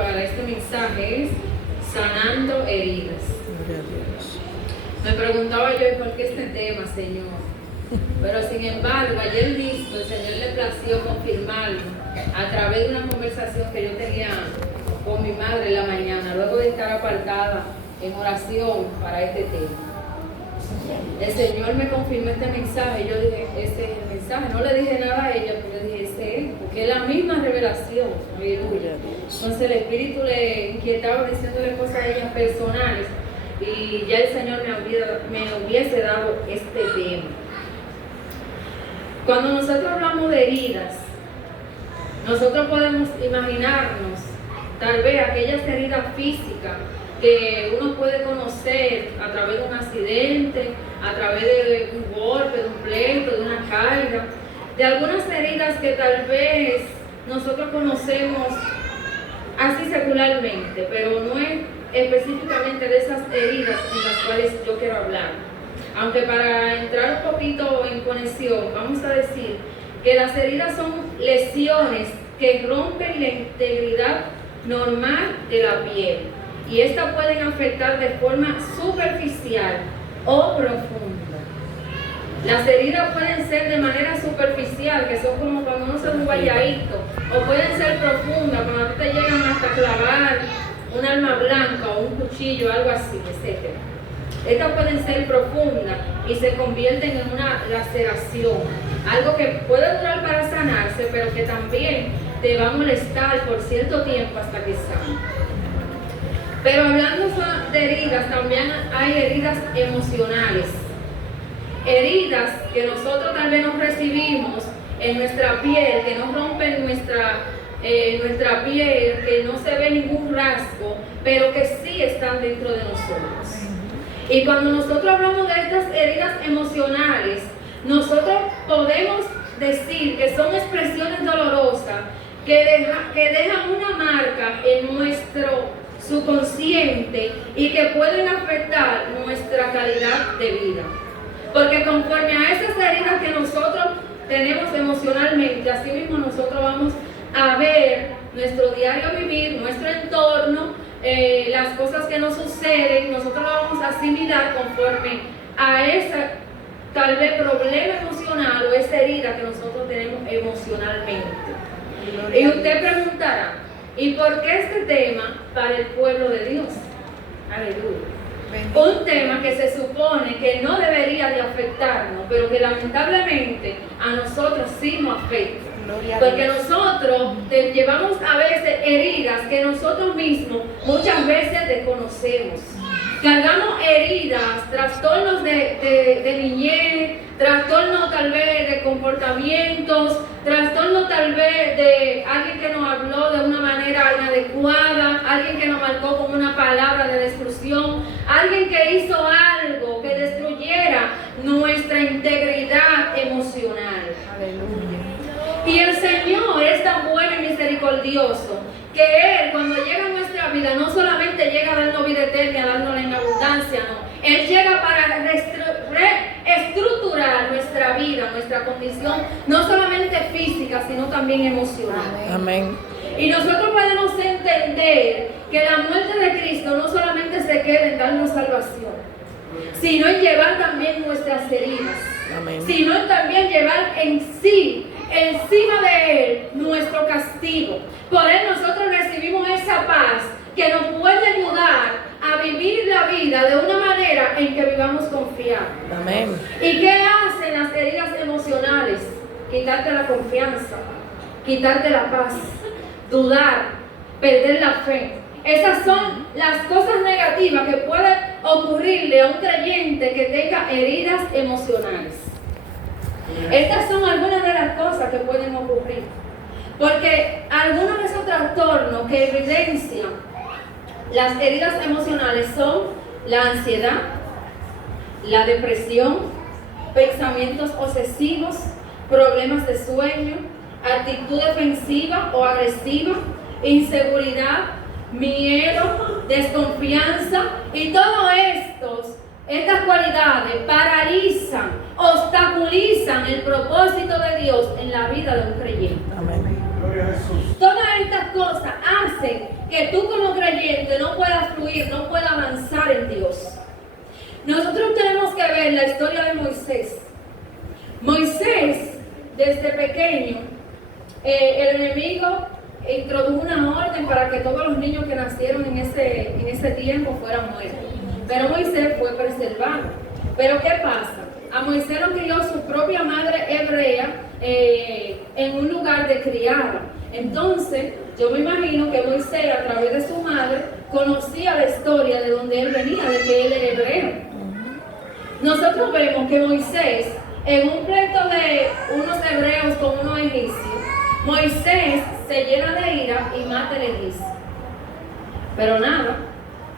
para este mensaje es sanando heridas. Me preguntaba yo, ¿por qué este tema, Señor? Pero sin embargo, ayer mismo el Señor le plació confirmarlo a través de una conversación que yo tenía con mi madre en la mañana, luego de estar apartada en oración para este tema. El Señor me confirmó este mensaje, yo dije, ese es el mensaje, no le dije nada a ella, pero le dije, ese es, porque es la misma revelación, aleluya. Entonces el Espíritu le inquietaba diciéndole cosas a ellas personales, y ya el Señor me hubiese dado este tema. Cuando nosotros hablamos de heridas, nosotros podemos imaginarnos tal vez aquellas heridas físicas que uno puede conocer a través de un accidente, a través de un golpe, de un pleito, de una caída, de algunas heridas que tal vez nosotros conocemos así secularmente, pero no es específicamente de esas heridas en las cuales yo quiero hablar. Aunque para entrar un poquito en conexión, vamos a decir que las heridas son lesiones que rompen la integridad normal de la piel y estas pueden afectar de forma superficial o profunda. Las heridas pueden ser de manera superficial, que son como cuando uno se da un guayadito, o pueden ser profundas, cuando a ti te llegan hasta clavar un arma blanca o un cuchillo, algo así, etc. Estas pueden ser profundas y se convierten en una laceración, algo que puede durar para sanarse, pero que también te va a molestar por cierto tiempo hasta que sane. Pero hablando de heridas, también hay heridas emocionales. Heridas que nosotros tal vez nos recibimos en nuestra piel, que nos rompen nuestra piel, que no se ve ningún rasgo, pero que sí están dentro de nosotros. Y cuando nosotros hablamos de estas heridas emocionales, nosotros podemos decir que son expresiones dolorosas que dejan una marca en nuestro subconsciente y que pueden afectar nuestra calidad de vida. Porque conforme a esas heridas que nosotros tenemos emocionalmente, así mismo nosotros vamos a ver nuestro diario vivir, nuestro entorno, las cosas que nos suceden, nosotros lo vamos a asimilar conforme a ese tal vez problema emocional o esa herida que nosotros tenemos emocionalmente. Y usted preguntará, ¿y por qué este tema para el pueblo de Dios? Aleluya. Un tema que se supone que no debería de afectarnos, pero que lamentablemente a nosotros sí nos afecta. Porque nosotros llevamos a veces heridas que nosotros mismos muchas veces desconocemos. Cargamos heridas, trastornos de niñez, trastornos tal vez de comportamientos, trastornos tal vez de alguien que nos habló de una manera inadecuada, alguien que nos marcó con una palabra de destrucción, alguien que hizo algo que destruyera nuestra integridad emocional. Aleluya. Y el Señor es tan bueno y misericordioso que Él, cuando llega a nuestra vida, no solamente llega a darnos vida eterna, dándola en abundancia, no. Él llega para reestructurar nuestra vida, nuestra condición, no solamente física, sino también emocional. Amén. Y nosotros podemos entender que la muerte de Cristo no solamente se queda en darnos salvación, sino en llevar también nuestras heridas. Amén. Sino en también llevar en sí, encima de Él, nuestro castigo. Por Él nosotros recibimos esa paz que nos puede ayudar a vivir la vida de una manera en que vivamos confiados. Amén. ¿Y qué hacen las heridas emocionales? Quitarte la confianza, quitarte la paz, dudar, perder la fe. Esas son las cosas negativas que puede ocurrirle a un creyente que tenga heridas emocionales. Estas son algunas de las cosas que pueden ocurrir. Porque algunos de esos trastornos que evidencian las heridas emocionales son la ansiedad, la depresión, pensamientos obsesivos, problemas de sueño, actitud defensiva o agresiva, inseguridad, miedo, desconfianza, y todo estas cualidades paralizan, obstaculizan el propósito de Dios en la vida de un creyente. Amén. Gloria a Jesús. Todas estas cosas hacen que tú como creyente no puedas fluir, no puedas avanzar en Dios. Nosotros tenemos que ver la historia de Moisés. Moisés, desde pequeño, el enemigo introdujo una orden para que todos los niños que nacieron en ese tiempo fueran muertos. Pero Moisés fue preservado. Pero ¿qué pasa? A Moisés lo crió su propia madre hebrea en un lugar de criada. Entonces, yo me imagino que Moisés, a través de su madre, conocía la historia de donde él venía, de que él era hebreo. Nosotros vemos que Moisés, en un pleito de unos hebreos con unos egipcios, Moisés se llena de ira y mata al egipcio. Pero nada,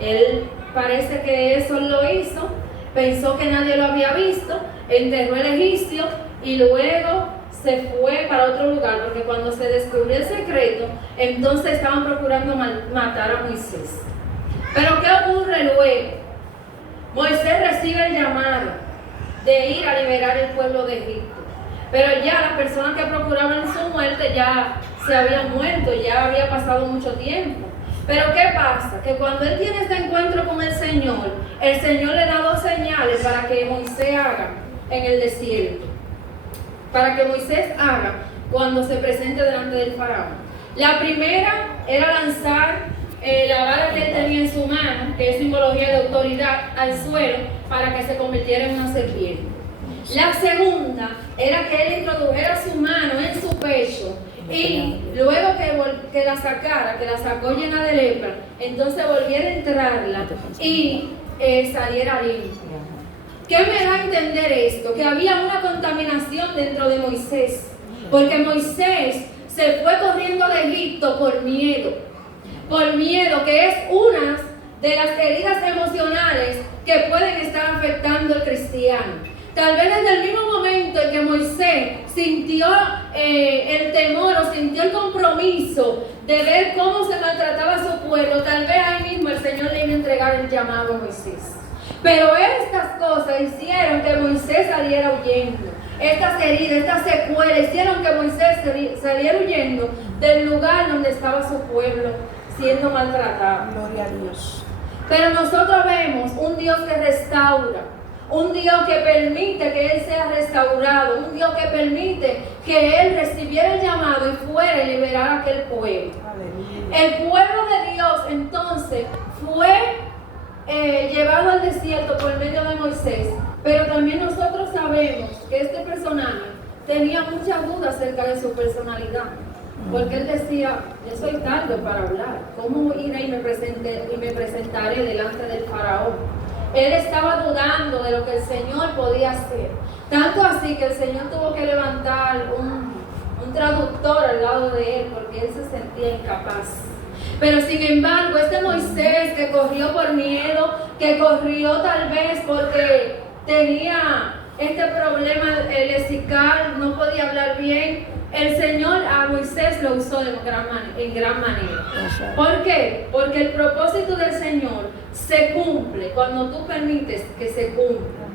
él parece que eso lo hizo, pensó que nadie lo había visto, enterró al egipcio y luego se fue para otro lugar, porque cuando se descubrió el secreto, entonces estaban procurando matar a Moisés. Pero ¿qué ocurre luego? Moisés recibe el llamado de ir a liberar el pueblo de Egipto. Pero ya las personas que procuraban su muerte ya se habían muerto, ya había pasado mucho tiempo. Pero ¿qué pasa? Que cuando él tiene este encuentro con el Señor le da dos señales para que Moisés haga en el desierto. Para que Moisés haga cuando se presente delante del faraón. La primera era lanzar la vara que él tenía en su mano, que es simbología de autoridad, al suelo para que se convirtiera en una serpiente. La segunda era que él introdujera su mano en su pecho y luego que la sacara, que la sacó llena de lepra, entonces volviera a entrarla y saliera limpia. ¿Qué me da a entender esto? Que había una contaminación dentro de Moisés, porque Moisés se fue corriendo de Egipto por miedo, que es una de las heridas emocionales que pueden estar afectando al cristiano. Tal vez desde el mismo momento en que Moisés sintió el temor o sintió el compromiso de ver cómo se maltrataba a su pueblo, tal vez ahí mismo el Señor le iba a entregar el llamado a Moisés. Pero estas cosas hicieron que Moisés saliera huyendo. Estas heridas, estas secuelas hicieron que Moisés saliera huyendo del lugar donde estaba su pueblo siendo maltratado. Gloria a Dios. Pero nosotros vemos un Dios que restaura, un Dios que permite que Él sea restaurado, un Dios que permite que Él recibiera el llamado y fuera y liberara a aquel pueblo. Aleluya. El pueblo de Dios entonces fue llevado al desierto por medio de Moisés, pero también nosotros sabemos que este personaje tenía muchas dudas acerca de su personalidad, porque él decía: yo soy tardo para hablar, ¿cómo iré y me presentaré delante del faraón? Él estaba dudando de lo que el Señor podía hacer, tanto así que el Señor tuvo que levantar un traductor al lado de él, porque él se sentía incapaz. Pero sin embargo, este Moisés que corrió por miedo, que corrió tal vez porque tenía este problema lesical, no podía hablar bien, el Señor a Moisés lo usó en gran manera. ¿Por qué? Porque el propósito del Señor se cumple cuando tú permites que se cumpla.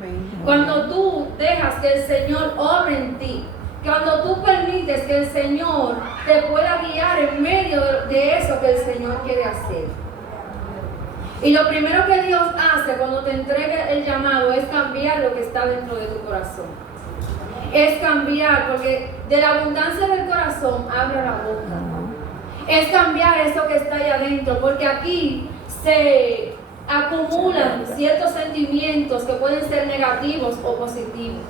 Cuando tú dejas que el Señor obre en ti. Cuando tú permites que el Señor te pueda guiar en medio de eso que el Señor quiere hacer. Y lo primero que Dios hace cuando te entrega el llamado es cambiar lo que está dentro de tu corazón. Es cambiar, porque de la abundancia del corazón abre la boca. Es cambiar eso que está ahí adentro, porque aquí se acumulan ciertos sentimientos que pueden ser negativos o positivos.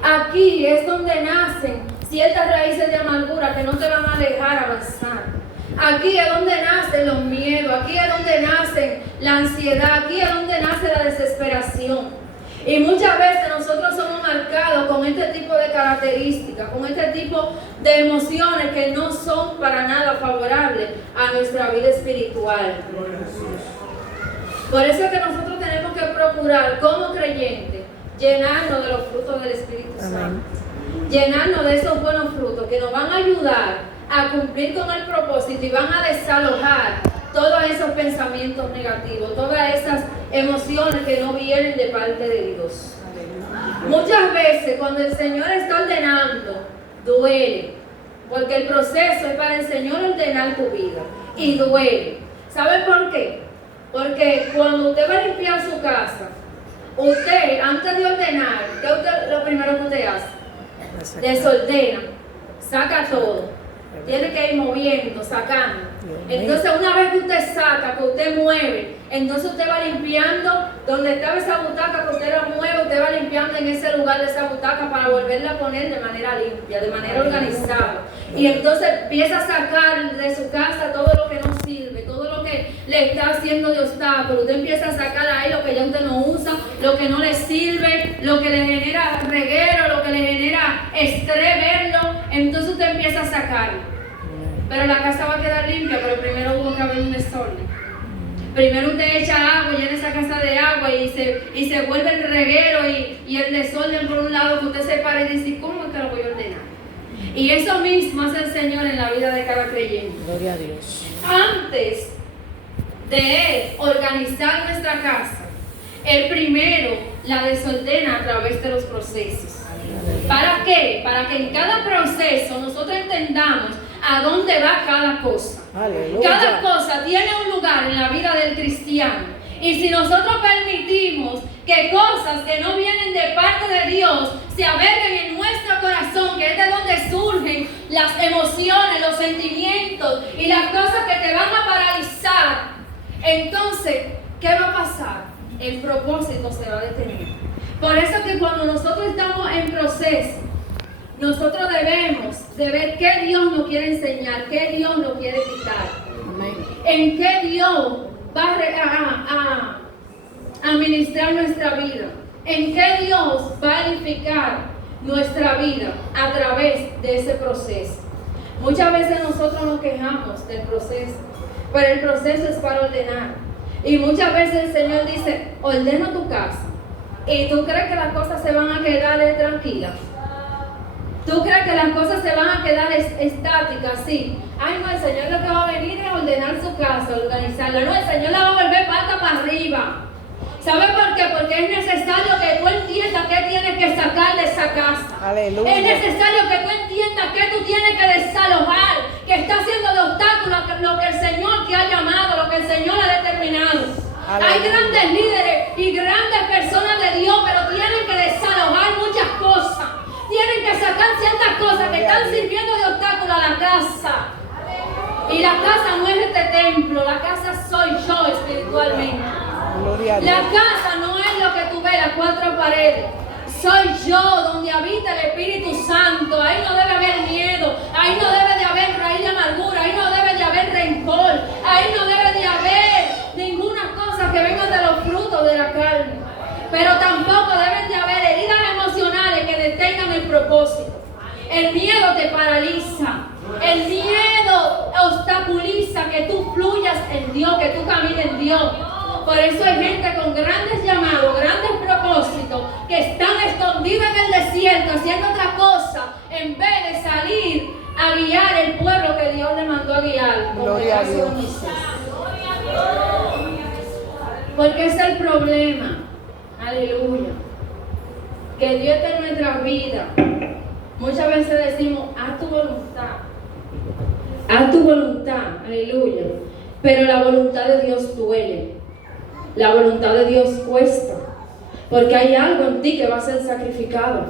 Aquí es donde nacen ciertas raíces de amargura que no te van a dejar avanzar. Aquí es donde nacen los miedos, aquí es donde nace la ansiedad, aquí es donde nace la desesperación. Y muchas veces nosotros somos marcados con este tipo de características, con este tipo de emociones que no son para nada favorables a nuestra vida espiritual. Por eso es que nosotros tenemos que procurar como creyentes llenarnos de los frutos del Espíritu Santo. Llenarnos de esos buenos frutos que nos van a ayudar a cumplir con el propósito y van a desalojar todos esos pensamientos negativos, todas esas emociones que no vienen de parte de Dios. Muchas veces cuando el Señor está ordenando, duele. porque el proceso es para el Señor ordenar tu vida y duele. ¿Sabe por qué? Porque cuando usted va a limpiar su casa, usted, antes de ordenar, ¿qué es lo primero que usted hace? Desordena, saca todo, tiene que ir moviendo, sacando. Entonces una vez que usted saca, que usted mueve, entonces usted va limpiando donde estaba esa butaca, que usted la mueve, usted va limpiando en ese lugar de esa butaca para volverla a poner de manera limpia, de manera organizada. Y entonces empieza a sacar de su casa todo lo que no sirve, todo lo que le está haciendo de obstáculo. Usted empieza a sacar ahí lo que ya usted no usa, lo que no le sirve, lo que le genera reguero, lo que le genera estrés verlo. Entonces usted empieza a sacarlo. Pero la casa va a quedar limpia, pero primero hubo que haber un desorden. Primero usted echa agua, llena esa casa de agua y se vuelve el reguero y el desorden por un lado, que usted se para y dice, ¿cómo es que lo voy a ordenar? Y eso mismo hace el Señor en la vida de cada creyente. Gloria a Dios. Antes de Él organizar nuestra casa, Él primero la desordena a través de los procesos. ¿Para qué? Para que en cada proceso nosotros entendamos a dónde va cada cosa. Aleluya. Cada cosa tiene un lugar en la vida del cristiano. Y si nosotros permitimos que cosas que no vienen de parte de Dios se alberguen en nuestro corazón, que es de donde surgen las emociones, los sentimientos y las cosas que te van a paralizar, entonces, ¿qué va a pasar? El propósito se va a detener. Por eso que cuando nosotros estamos en proceso, nosotros debemos de ver qué Dios nos quiere enseñar, qué Dios nos quiere quitar, en qué Dios va a administrar nuestra vida, en qué Dios va a edificar nuestra vida a través de ese proceso. Muchas veces nosotros nos quejamos del proceso, pero el proceso es para ordenar. Y muchas veces el Señor dice, ordena tu casa. ¿Y tú crees que las cosas se van a quedar tranquilas? ¿Tú crees que las cosas se van a quedar estáticas? Sí. Ay, no, el Señor lo que va a venir es ordenar su casa, organizarla. No, el Señor la va a volver pata para arriba. ¿Sabe por qué? Porque es necesario que tú entiendas qué tienes que sacar de esa casa. Aleluya. Es necesario que tú entiendas qué tú tienes que desalojar, que está haciendo de obstáculo lo que el Señor te ha llamado, lo que el Señor ha determinado. Aleluya. Hay grandes líderes y grandes personas de Dios, pero tienen que desalojar muchas cosas. Tienen que sacar ciertas cosas que están sirviendo de obstáculo a la casa. Y la casa no es este templo, la casa soy yo espiritualmente. Gloria a Dios. La casa no es lo que tú ves, las cuatro paredes. Soy yo donde habita el Espíritu Santo. Ahí no debe haber miedo, ahí no debe de haber raíz de amargura, ahí no debe de haber rencor, ahí no debe de haber ninguna cosa que venga de los frutos de la carne. Pero tampoco deben de haber heridas emocionales que detengan el propósito. El miedo te paraliza. El miedo obstaculiza que tú fluyas en Dios, que tú camines en Dios. Por eso hay gente con grandes llamados, grandes propósitos, que están escondidos en el desierto haciendo otra cosa en vez de salir a guiar el pueblo que Dios le mandó a guiar. Gloria a Dios. Porque ese es el problema. Aleluya. Que Dios está en nuestras vidas. Muchas veces decimos, haz tu voluntad. Haz tu voluntad. Aleluya. Pero la voluntad de Dios duele. La voluntad de Dios cuesta. Porque hay algo en ti que va a ser sacrificado.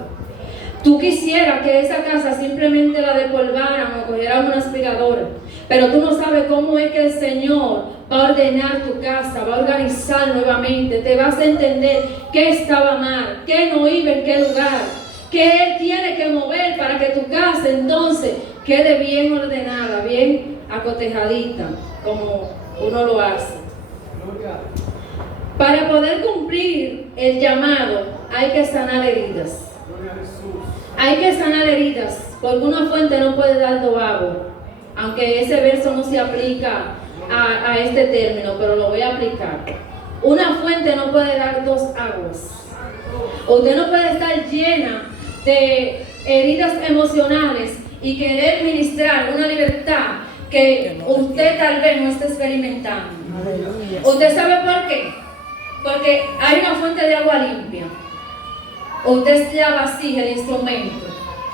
Tú quisieras que esa casa simplemente la despolvaran o cogieran una aspiradora. Pero tú no sabes cómo es que el Señor va a ordenar tu casa, va a organizar nuevamente. Te vas a entender qué estaba mal, qué no iba en qué lugar, qué Él tiene que mover para que tu casa entonces quede bien ordenada, bien acotejadita, como uno lo hace. Para poder cumplir el llamado hay que sanar heridas. Hay que sanar heridas, porque una fuente no puede dar dos aguas. Aunque ese verso no se aplica a este término, pero lo voy a aplicar. Una fuente no puede dar dos aguas. Usted no puede estar llena de heridas emocionales y querer ministrar una libertad que usted tal vez no esté experimentando. Aleluya. ¿Usted sabe por qué? Porque hay una fuente de agua limpia. Usted la vasija, el instrumento,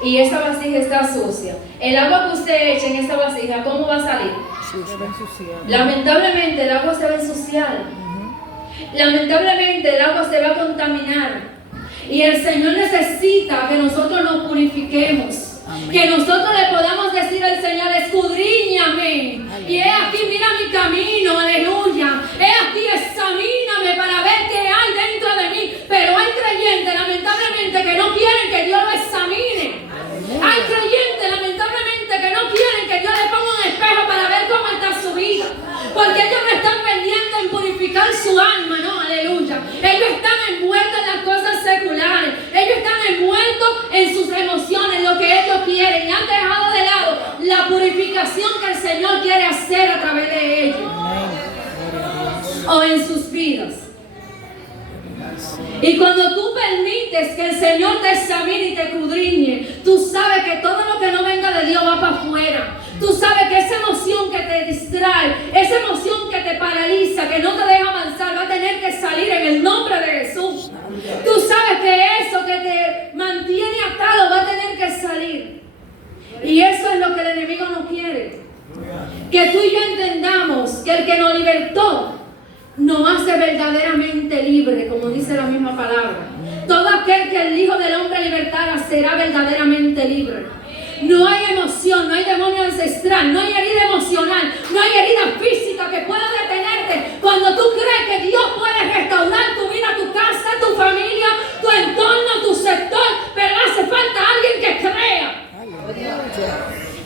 y esa vasija está sucia, el agua que usted eche en esa vasija, ¿cómo va a salir? Lamentablemente el agua se va a ensuciar. Lamentablemente el agua se va a contaminar. Y el Señor necesita que nosotros nos purifiquemos. Amén. Que nosotros le podamos decir al Señor, escudriñame. Y he aquí, mira mi camino, aleluya. He aquí, examíname para ver qué hay dentro de mí. Pero hay creyentes, lamentablemente, que no quieren que Dios lo examine. Amén. Hay creyentes, lamentablemente, que no quieren que Dios le ponga un espejo para ver cómo está su vida. Porque ellos no están pendientes en purificar su alma, ¿no? Aleluya. Ellos están envueltos en las cosas seculares. Ellos están envueltos en sus emociones, lo que ellos quieren. Y han dejado de lado la purificación que el Señor quiere hacer a través de ellos. O en sus vidas. Y cuando tú permites que el Señor te examine y te escudriñe, tú sabes que todo lo que no venga de Dios va para afuera. Tú sabes que esa emoción que te distrae, esa emoción que te paraliza, que no te deja avanzar, va a tener que salir en el nombre de Jesús. Tú sabes que eso que te mantiene atado va a tener que salir. Y eso es lo que el enemigo no quiere. Que tú y yo entendamos que el que nos libertó nos hace verdaderamente libre, como dice la misma palabra. Todo aquel que el Hijo del Hombre libertara será verdaderamente libre. No hay emoción, no hay demonio ancestral, no hay herida emocional, no hay herida física que pueda detenerte cuando tú crees que Dios puede restaurar tu vida, tu casa, tu familia, tu entorno, tu sector, pero hace falta alguien que crea.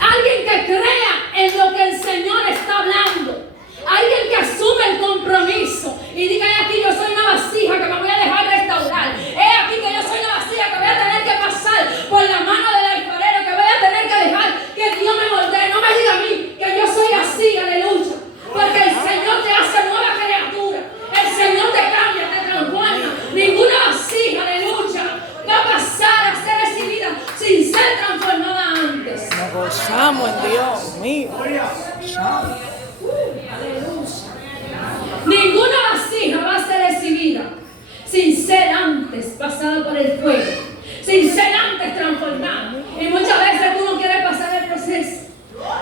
Alguien que crea en lo que el Señor está hablando. Alguien que asume el compromiso y diga, he aquí yo soy una vasija que me voy a dejar restaurar. He aquí que yo soy una vasija que voy a tener que pasar por la mano del alfarero, que voy a tener que dejar que Dios me moldee. No me diga a mí que yo soy así, aleluya. Porque el Señor te hace nueva criatura. El Señor te cambia, te transforma. Ninguna vasija, aleluya, va a pasar a ser recibida sin ser transformada antes. Nos gozamos en Dios mío. Ninguna vasija va a ser recibida sin ser antes pasada por el fuego, sin ser antes transformada. Y muchas veces tú no quieres pasar el proceso.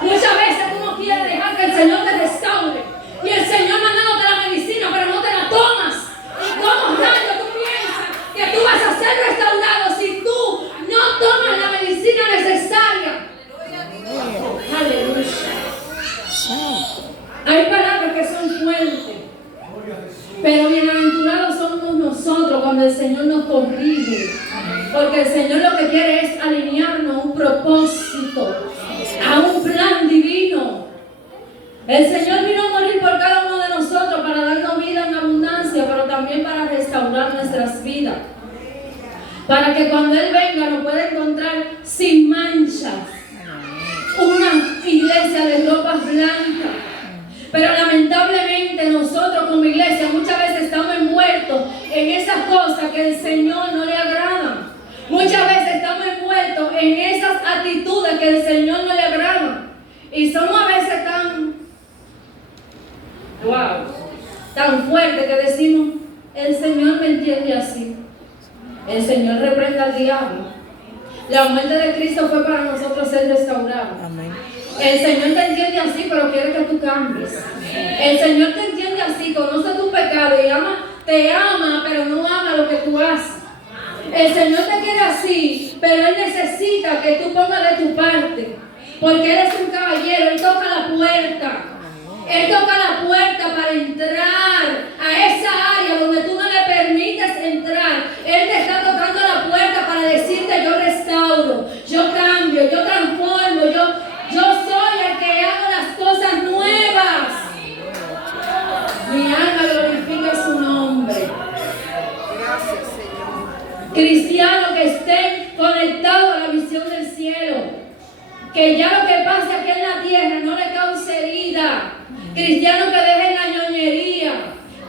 Muchas veces tú no quieres dejar que el Señor te restaure. Y el Señor mandándote la medicina, pero no te la tomas. ¿Y cómo rayos tú piensas que tú vas a ser restaurado si tú no tomas la medicina necesaria? Aleluya. Hay palabras que son fuertes. Pero bienaventurados somos nosotros cuando el Señor nos corrige. Porque el Señor lo que quiere es alinearnos a un propósito, a un plan divino. El Señor vino a morir por cada uno de nosotros para darnos vida en abundancia, pero también para restaurar nuestras vidas. Para que cuando Él venga nos pueda encontrar sin manchas. Una iglesia de ropas blancas. Pero lamentablemente nosotros como iglesia muchas veces estamos envueltos en esas cosas que el Señor no le agradan. Muchas veces estamos envueltos en esas actitudes que el Señor no le agradan. Y somos a veces tan fuertes que decimos, el Señor me entiende así. El Señor reprenda al diablo. La muerte de Cristo fue para nosotros ser restaurados. Amén. El Señor te entiende así, pero quiere que tú cambies. El Señor te entiende así, conoce tu pecado y te ama, pero no ama lo que tú haces. El Señor te quiere así, pero Él necesita que tú pongas de tu parte. Porque Él es un caballero, Él toca la puerta. Él toca la puerta para entrar a esa área donde tú no le permites entrar. Él te está tocando la puerta para decirte, yo restauro, yo cambio, yo transformo, yo soy el que hago las cosas nuevas. Mi alma glorifica su nombre. Gracias, Señor. Cristianos que estén conectados a la visión del cielo. Que ya lo que pase aquí en la tierra no le cause herida. Cristianos que dejen la ñoñería.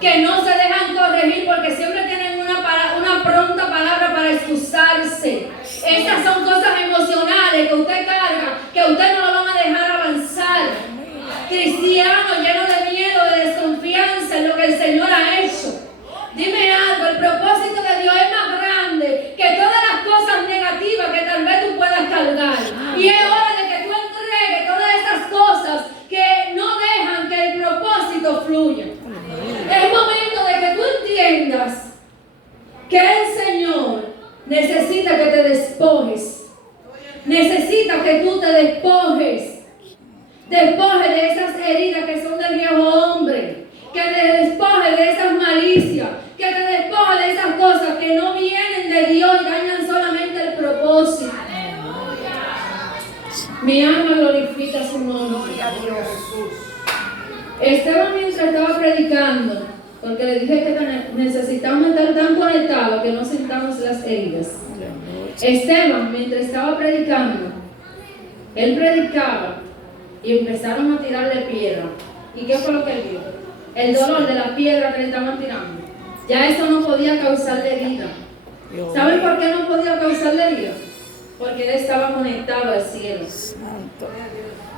Que no se dejan corregir porque siempre tienen una pronta palabra para excusarse. Estas son cosas emocionales que usted carga, que usted no lo van a dejar avanzar. Cristianos llenos de miedo, de desconfianza en lo que el Señor ha hecho. Dime algo, el propósito de Dios es más grande que todas las cosas negativas que tal vez tú puedas despósito fluya. Es momento de que tú entiendas que el Señor necesita que te despojes. Necesita que tú te despojes. Despoje de esas heridas que son del viejo hombre. Que te despoje de esas malicias. Que te despoje de esas cosas que no vienen de Dios y dañan solamente el propósito. Mi alma glorifica su nombre. Esteban, mientras estaba predicando, porque le dije que necesitamos estar tan conectados que no sintamos las heridas. Esteban, mientras estaba predicando, él predicaba y empezaron a tirarle piedra. ¿Y qué fue lo que él vio? El dolor de la piedra que le estaban tirando. Ya eso no podía causarle herida. ¿Saben por qué no podía causarle herida? Porque él estaba conectado al cielo.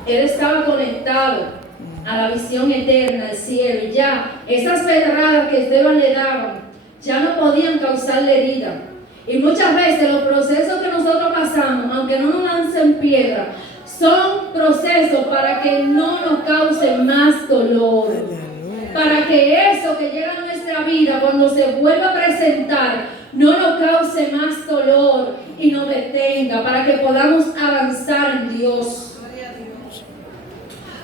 Él estaba conectado a la visión eterna, al cielo. Y ya esas pedradas que Esteban le daban ya no podían causarle herida. Y muchas veces los procesos que nosotros pasamos, aunque no nos lancen piedra, son procesos para que no nos causen más dolor. Para que eso que llega a nuestra vida, cuando se vuelva a presentar, no nos cause más dolor y nos detenga, para que podamos avanzar en Dios.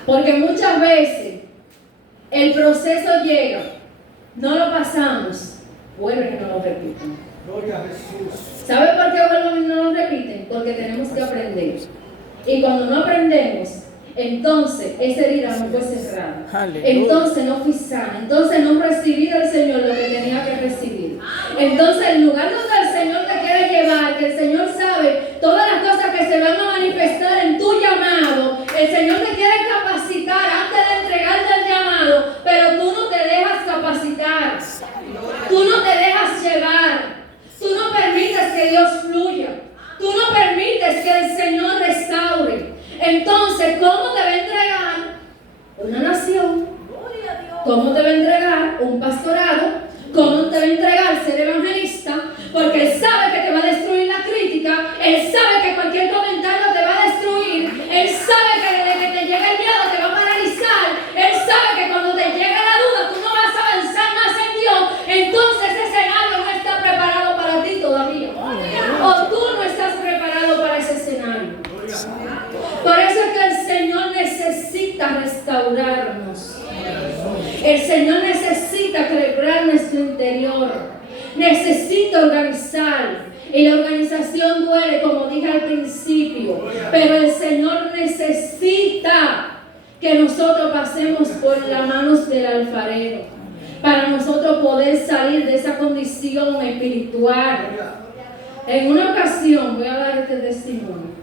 Porque muchas veces el proceso llega, no lo pasamos, vuelve que no lo repiten. ¿Sabe por qué vuelven y no lo repiten? Porque tenemos que aprender. Y cuando no aprendemos, entonces esa herida no fue cerrada. Entonces no fui sana. Entonces no recibí del Señor lo que tenía que recibir. Entonces el lugar donde el Señor te quiere llevar, que el Señor sabe todas las cosas que se van a manifestar en tu llamado, el Señor te quiere capacitar antes de entregarte el llamado, pero tú no te dejas capacitar. Tú no te dejas llevar. Tú no permites que Dios fluya. Tú no permites que el Señor restaure. Entonces, ¿cómo te va a entregar una nación? ¿Cómo te va a entregar un pastorado? ¿Cómo te va a entregar ser evangelista? Porque Él sabe que te va a destruir la crítica. Él sabe que cualquier comentario te va a destruir. Él sabe que desde que te llega el miedo te va a paralizar. Él sabe que cuando te llega la duda tú no vas a avanzar más en Dios. Entonces ese escenario no está preparado para ti todavía. O tú no estás preparado para ese escenario. Por eso es que el Señor necesita restaurarnos. El Señor necesita quebrar nuestro interior. Necesita organizar. Y la organización duele, como dije al principio. Pero el Señor necesita que nosotros pasemos por las manos del alfarero. Para nosotros poder salir de esa condición espiritual. En una ocasión, voy a dar este testimonio.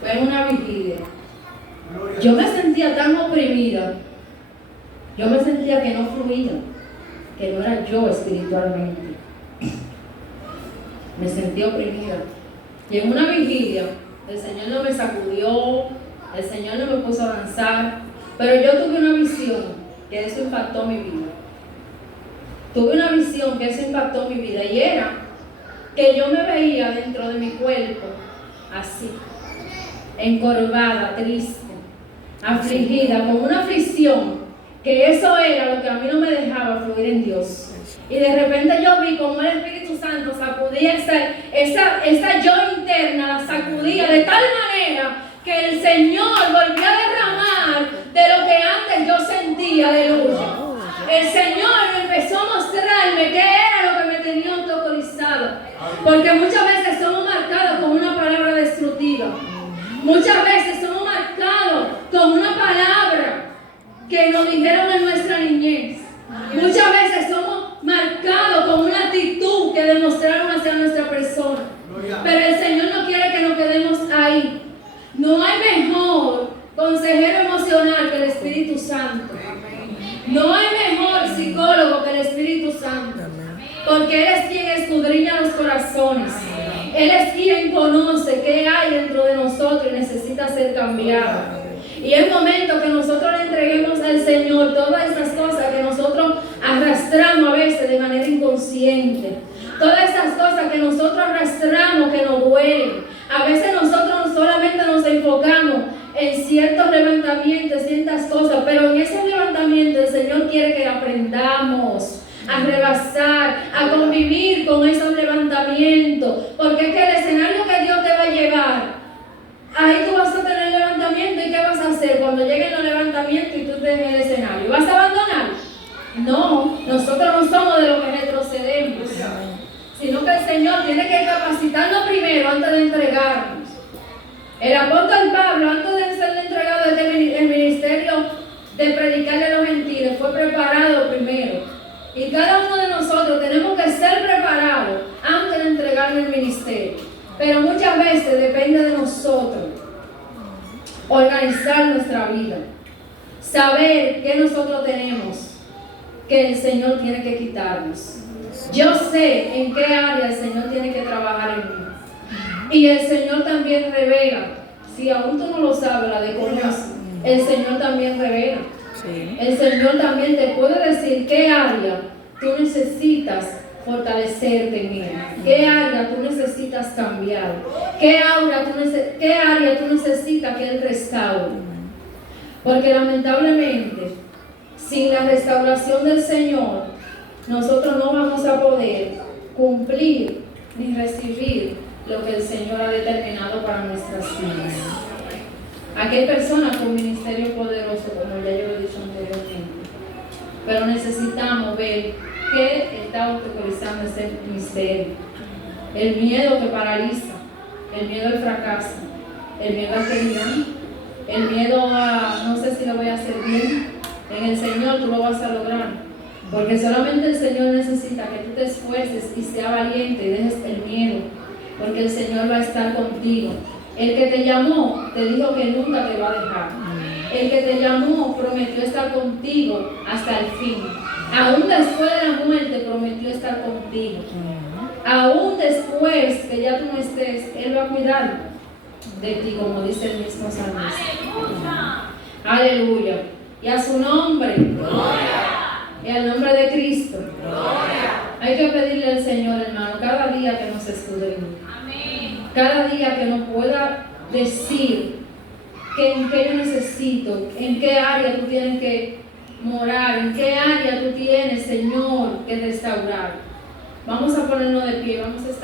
Fue en una vigilia. Yo me sentía tan oprimida. Yo me sentía que no fluía, que no era yo espiritualmente. Me sentí oprimida. Y en una vigilia, el Señor no me sacudió, el Señor no me puso a avanzar, pero yo tuve una visión que eso impactó mi vida. Tuve una visión que eso impactó mi vida y era que yo me veía dentro de mi cuerpo así, encorvada, triste, afligida, con una aflicción, que eso era lo que a mí no me dejaba fluir en Dios. Y de repente yo vi como el Espíritu Santo sacudía esa yo interna, la sacudía de tal manera que el Señor volvió a derramar de lo que antes yo sentía, aleluya. El Señor empezó a mostrarme qué era lo que me tenía autorizado. Porque muchas veces somos marcados con una palabra destructiva. Muchas veces somos marcados con una palabra que nos dijeron en nuestra niñez. Muchas veces somos marcados con una actitud que demostraron hacia nuestra persona. Pero el Señor no quiere que nos quedemos ahí. No hay mejor consejero emocional que el Espíritu Santo. No hay mejor psicólogo que el Espíritu Santo. Porque Él es quien escudriña los corazones. Él es quien conoce qué hay dentro de nosotros y necesita ser cambiado. Y es momento que nosotros le entreguemos al Señor todas esas cosas que nosotros arrastramos a veces de manera inconsciente. Todas esas cosas que nosotros arrastramos que nos duelen. A veces nosotros solamente nos enfocamos en ciertos levantamientos, ciertas cosas, pero en esos levantamientos levantamiento, el Señor quiere que aprendamos a rebasar, a convivir con esos levantamientos, porque es que el escenario que Dios te va a llevar, ahí tú vas a tener levantamiento. ¿Y qué vas a hacer cuando lleguen los levantamientos y tú estés en el escenario? ¿Vas a abandonar? No, nosotros no somos de los que retrocedemos, sino que el Señor tiene que capacitarnos primero antes de entregarnos. El apóstol Pablo, antes de ser entregado el ministerio de predicarle a los gentiles, fue preparado primero. Y cada uno de nosotros tenemos que ser preparados antes de entregarle el ministerio. Pero muchas veces depende de nosotros organizar nuestra vida, saber qué nosotros tenemos, que el Señor tiene que quitarnos. Yo sé en qué área el Señor tiene que trabajar en mí. Y el Señor también revela. Si aún tú no lo sabes, la desconoces, el Señor también revela. Sí. El Señor también te puede decir qué área tú necesitas fortalecerte en Él, qué área tú necesitas cambiar, qué área tú necesitas que Él restaure. Porque lamentablemente, sin la restauración del Señor, nosotros no vamos a poder cumplir ni recibir lo que el Señor ha determinado para nuestras vidas. Aquí hay personas con ministerio poderoso, como ya yo lo he dicho anteriormente, pero necesitamos ver qué está obstaculizando ese ministerio. El miedo que paraliza, el miedo al fracaso, el miedo al que dirán, el miedo a no sé si lo voy a hacer bien. En el Señor tú lo vas a lograr, porque solamente el Señor necesita que tú te esfuerces y seas valiente y dejes el miedo, porque el Señor va a estar contigo. El que te llamó te dijo que nunca te va a dejar. El que te llamó prometió estar contigo hasta el fin. Aún después de la muerte prometió estar contigo. Aún después que ya tú no estés, Él va a cuidar de ti, como dice el mismo salmista. Aleluya. Y a su nombre. Gloria. Y al nombre de Cristo. Gloria. Hay que pedirle al Señor, hermano, cada día que nos escudriñe. Cada día que nos pueda decir que en qué yo necesito, en qué área tú tienes que morar, en qué área tú tienes, Señor, que restaurar. Vamos a ponernos de pie, vamos a estar.